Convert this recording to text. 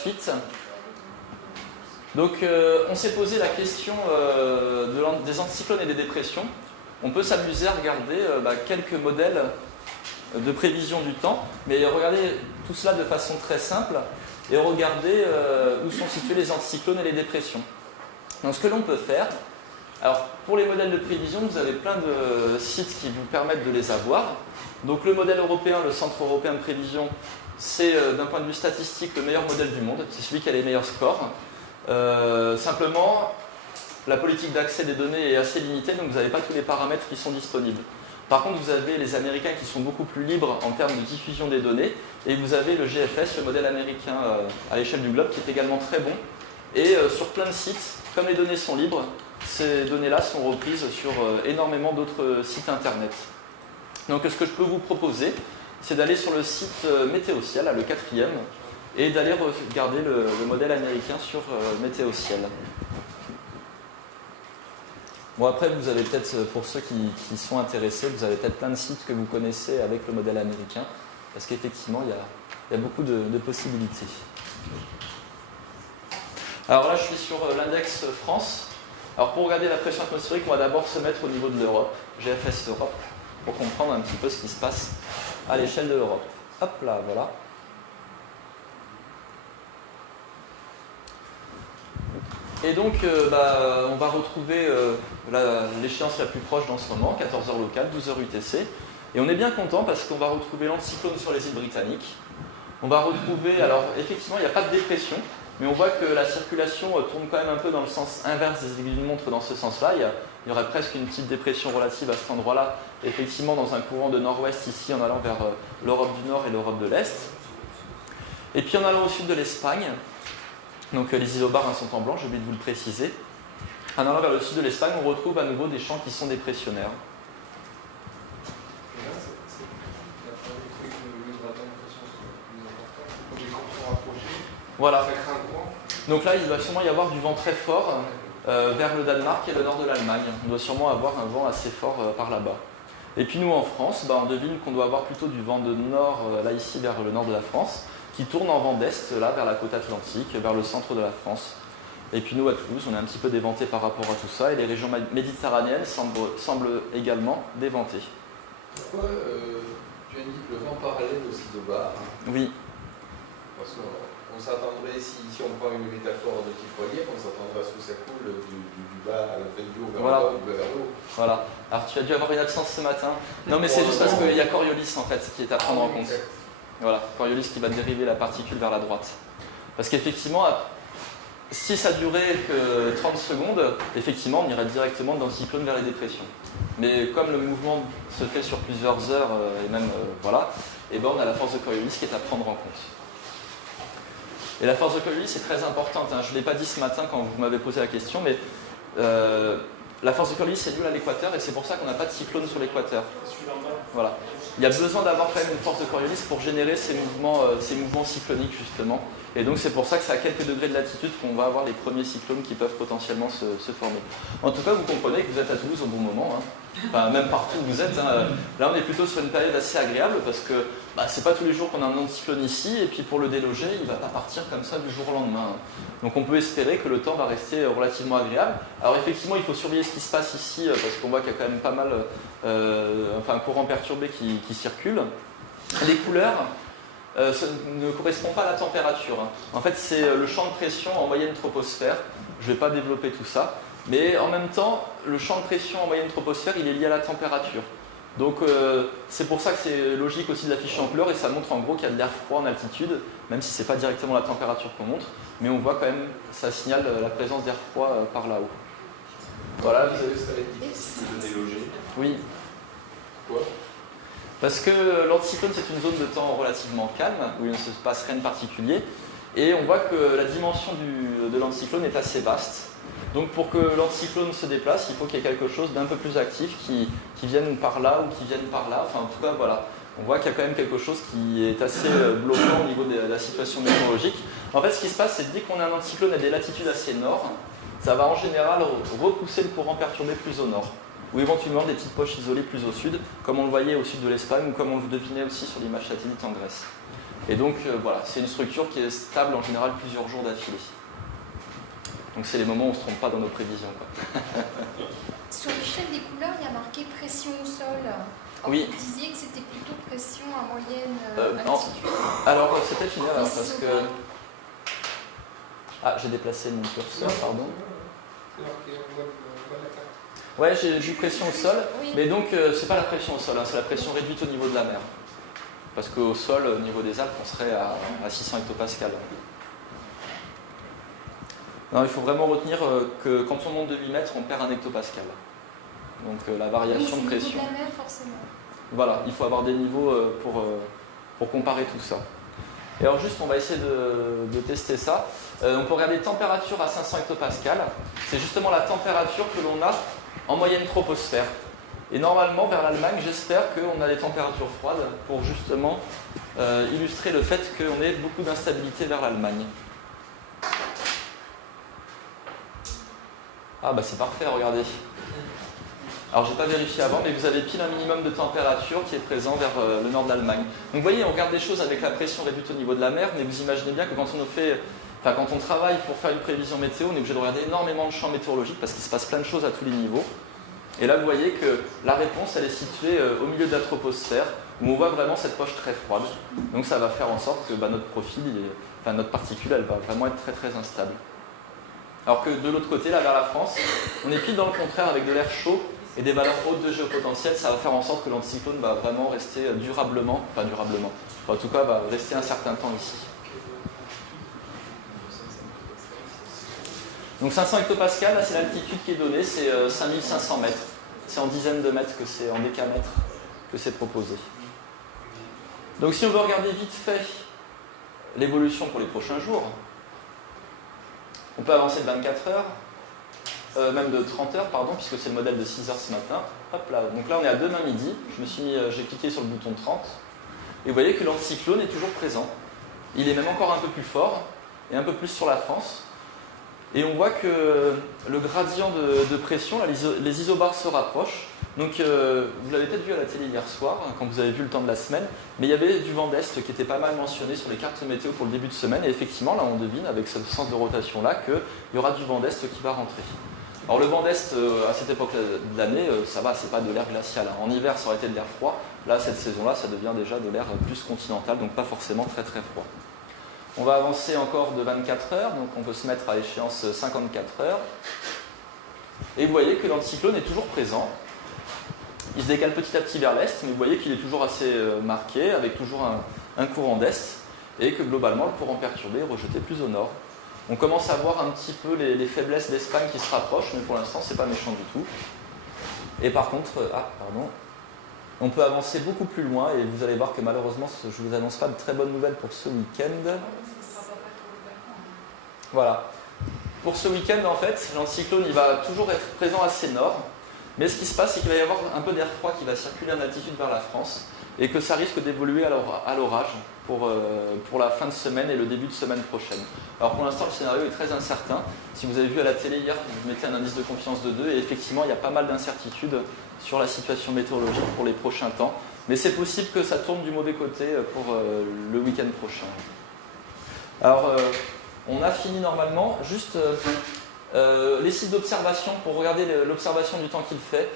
suite. Donc on s'est posé la question des anticyclones et des dépressions. On peut s'amuser à regarder quelques modèles de prévision du temps, mais regarder tout cela de façon très simple et regarder où sont situés les anticyclones et les dépressions. Donc ce que l'on peut faire, alors pour les modèles de prévision, vous avez plein de sites qui vous permettent de les avoir. Donc le modèle européen, le Centre européen de prévision, c'est d'un point de vue statistique le meilleur modèle du monde, c'est celui qui a les meilleurs scores. Simplement, la politique d'accès des données est assez limitée, donc vous n'avez pas tous les paramètres qui sont disponibles. Par contre, vous avez les Américains qui sont beaucoup plus libres en termes de diffusion des données, et vous avez le GFS, le modèle américain à l'échelle du globe, qui est également très bon. Et sur plein de sites, comme les données sont libres, ces données-là sont reprises sur énormément d'autres sites internet. Donc ce que je peux vous proposer, c'est d'aller sur le site Météociel, le 4e, et d'aller regarder le modèle américain sur Météociel. Bon, après, vous avez peut-être, pour ceux qui sont intéressés, vous avez peut-être plein de sites que vous connaissez avec le modèle américain, parce qu'effectivement, il y a beaucoup de possibilités. Alors là, je suis sur l'index France. Alors pour regarder la pression atmosphérique, on va d'abord se mettre au niveau de l'Europe, GFS Europe, pour comprendre un petit peu ce qui se passe à l'échelle de l'Europe. Hop là, voilà. Et donc, on va retrouver l'échéance la plus proche dans ce moment, 14h locale, 12h UTC. Et on est bien content parce qu'on va retrouver l'anticyclone sur les îles britanniques. On va retrouver, alors effectivement, il n'y a pas de dépression, mais on voit que la circulation tourne quand même un peu dans le sens inverse des aiguilles d'une montre dans ce sens-là. Il y aurait presque une petite dépression relative à cet endroit-là, effectivement dans un courant de nord-ouest ici, en allant vers l'Europe du Nord et l'Europe de l'Est. Et puis en allant au sud de l'Espagne, donc les isobars sont en blanc, j'ai oublié de vous le préciser. En allant vers le sud de l'Espagne, on retrouve à nouveau des champs qui sont dépressionnaires. Voilà. Donc là, il va sûrement y avoir du vent très fort vers le Danemark et le nord de l'Allemagne. On doit sûrement avoir un vent assez fort par là-bas. Et puis nous, en France, on devine qu'on doit avoir plutôt du vent de nord, là ici, vers le nord de la France, qui tourne en vent d'est, là, vers la côte atlantique, vers le centre de la France. Et puis nous, à Toulouse, on est un petit peu déventé par rapport à tout ça, et les régions méditerranéennes semblent également déventées. Pourquoi tu indiques le vent parallèle aux isobars? Oui. Parce qu'on s'attendrait, si on prend une métaphore de type relief, on s'attendrait à ce que ça coule du bas à la fin du haut vers le bas, du bas vers le haut. Voilà. Alors tu as dû avoir une absence ce matin. Non, mais c'est juste parce qu'il y a Coriolis, en fait, qui est à prendre en compte. Voilà, Coriolis qui va dériver la particule vers la droite. Parce qu'effectivement, si ça durait que 30 secondes, effectivement, on irait directement dans le cyclone vers les dépressions. Mais comme le mouvement se fait sur plusieurs heures, et même, voilà, et ben on a la force de Coriolis qui est à prendre en compte. Et la force de Coriolis est très importante, hein. Je ne l'ai pas dit ce matin quand vous m'avez posé la question, mais la force de Coriolis est nulle à l'équateur, et c'est pour ça qu'on n'a pas de cyclone sur l'équateur. Voilà. Il y a besoin d'avoir quand même une force de Coriolis pour générer ces mouvements cycloniques, justement. Et donc c'est pour ça que c'est à quelques degrés de latitude qu'on va avoir les premiers cyclones qui peuvent potentiellement se former. En tout cas, vous comprenez que vous êtes à Toulouse au bon moment, hein. Enfin, même partout où vous êtes, hein. Là on est plutôt sur une période assez agréable parce que c'est pas tous les jours qu'on a un anticyclone ici, et puis pour le déloger, il va pas partir comme ça du jour au lendemain, hein. Donc on peut espérer que le temps va rester relativement agréable. Alors effectivement, il faut surveiller ce qui se passe ici parce qu'on voit qu'il y a quand même pas mal un courant perturbé qui circule. Les couleurs ne correspondent pas à la température, hein. En fait, c'est le champ de pression en moyenne troposphère. Je ne vais pas développer tout ça. Mais en même temps, le champ de pression en moyenne troposphère, il est lié à la température. Donc c'est pour ça que c'est logique aussi de l'afficher en couleur, et ça montre en gros qu'il y a de l'air froid en altitude, même si ce n'est pas directement la température qu'on montre, mais on voit quand même, ça signale la présence d'air froid par là-haut. Voilà, vous avez... Ça va être difficile de déloger. Oui. Pourquoi? Parce que l'anticyclone, c'est une zone de temps relativement calme, où il ne se passe rien de particulier, et on voit que la dimension de l'anticyclone est assez vaste. Donc pour que l'anticyclone se déplace, il faut qu'il y ait quelque chose d'un peu plus actif qui vienne par là ou qui vienne par là. Enfin, en tout cas, voilà. On voit qu'il y a quand même quelque chose qui est assez bloquant au niveau de la situation météorologique. En fait, ce qui se passe, c'est que dès qu'on a un anticyclone à des latitudes assez nord, ça va en général repousser le courant perturbé plus au nord, ou éventuellement des petites poches isolées plus au sud, comme on le voyait au sud de l'Espagne, ou comme on le devinait aussi sur l'image satellite en Grèce. Et donc voilà, c'est une structure qui est stable en général plusieurs jours d'affilée. Donc c'est les moments où on ne se trompe pas dans nos prévisions, quoi. Sur l'échelle des couleurs, il y a marqué pression au sol. Oui. Vous disiez que c'était plutôt pression à moyenne altitude. Alors c'est peut-être une erreur parce que... Ah, j'ai déplacé mon curseur, pardon. Ouais, j'ai vu pression au sol, Oui. mais donc c'est pas la pression au sol, hein, c'est la pression réduite au niveau de la mer. Parce qu'au sol, au niveau des Alpes, on serait à 600 hectopascales. Non, il faut vraiment retenir que quand on monte de 8 mètres, on perd 1 hectopascal. Donc la variation de pression. C'est le niveau de la mer, forcément. Voilà, il faut avoir des niveaux pour comparer tout ça. Et alors juste, on va essayer de tester ça. On peut regarder température à 500 hectopascales. C'est justement la température que l'on a en moyenne troposphère. Et normalement, vers l'Allemagne, j'espère qu'on a des températures froides pour justement illustrer le fait qu'on ait beaucoup d'instabilité vers l'Allemagne. Ah bah c'est parfait, regardez. Alors j'ai pas vérifié avant, mais vous avez pile un minimum de température qui est présent vers le nord de l'Allemagne. Donc vous voyez, on regarde des choses avec la pression réduite au niveau de la mer, mais vous imaginez bien que quand on travaille pour faire une prévision météo, on est obligé de regarder énormément de champs météorologiques parce qu'il se passe plein de choses à tous les niveaux. Et là vous voyez que la réponse elle est située au milieu de la troposphère, où on voit vraiment cette poche très froide. Donc ça va faire en sorte que notre profil, notre particule, elle va vraiment être très très instable. Alors que de l'autre côté, là vers la France, on est pile dans le contraire avec de l'air chaud et des valeurs hautes de géopotentiel. Ça va faire en sorte que l'anticyclone va vraiment rester en tout cas va rester un certain temps ici. Donc 500 hectopascales, là c'est l'altitude qui est donnée, c'est 5500 mètres. C'est en dizaines de mètres, en décamètres que c'est proposé. Donc si on veut regarder vite fait l'évolution pour les prochains jours, on peut avancer de 24 heures, même de 30 heures, pardon, puisque c'est le modèle de 6 heures ce matin. Hop là, donc là on est à demain midi, j'ai cliqué sur le bouton 30, et vous voyez que l'anticyclone est toujours présent. Il est même encore un peu plus fort, et un peu plus sur la France. Et on voit que le gradient de pression, là, les isobars se rapprochent. Donc vous l'avez peut-être vu à la télé hier soir, quand vous avez vu le temps de la semaine, mais il y avait du vent d'Est qui était pas mal mentionné sur les cartes météo pour le début de semaine, et effectivement là on devine avec ce sens de rotation là qu'il y aura du vent d'Est qui va rentrer. Alors le vent d'Est à cette époque de l'année, ça va, c'est pas de l'air glacial. En hiver ça aurait été de l'air froid, là cette saison-là ça devient déjà de l'air plus continental, donc pas forcément très très froid. On va avancer encore de 24 heures, donc on peut se mettre à échéance 54 heures. Et vous voyez que l'anticyclone est toujours présent. Il se décale petit à petit vers l'est, mais vous voyez qu'il est toujours assez marqué, avec toujours un courant d'est, et que globalement le courant perturbé est rejeté plus au nord. On commence à voir un petit peu les faiblesses d'Espagne qui se rapprochent, mais pour l'instant c'est pas méchant du tout. Et par contre, on peut avancer beaucoup plus loin, et vous allez voir que malheureusement je ne vous annonce pas de très bonnes nouvelles pour ce week-end. Voilà. Pour ce week-end, en fait, l'anticyclone il va toujours être présent assez nord. Mais ce qui se passe, c'est qu'il va y avoir un peu d'air froid qui va circuler en altitude vers la France et que ça risque d'évoluer à l'orage pour la fin de semaine et le début de semaine prochaine. Alors pour l'instant, le scénario est très incertain. Si vous avez vu à la télé hier, je mettais un indice de confiance de 2 et effectivement, il y a pas mal d'incertitudes sur la situation météorologique pour les prochains temps. Mais c'est possible que ça tourne du mauvais côté pour le week-end prochain. Alors, on a fini normalement. Juste... les sites d'observation pour regarder l'observation du temps qu'il fait.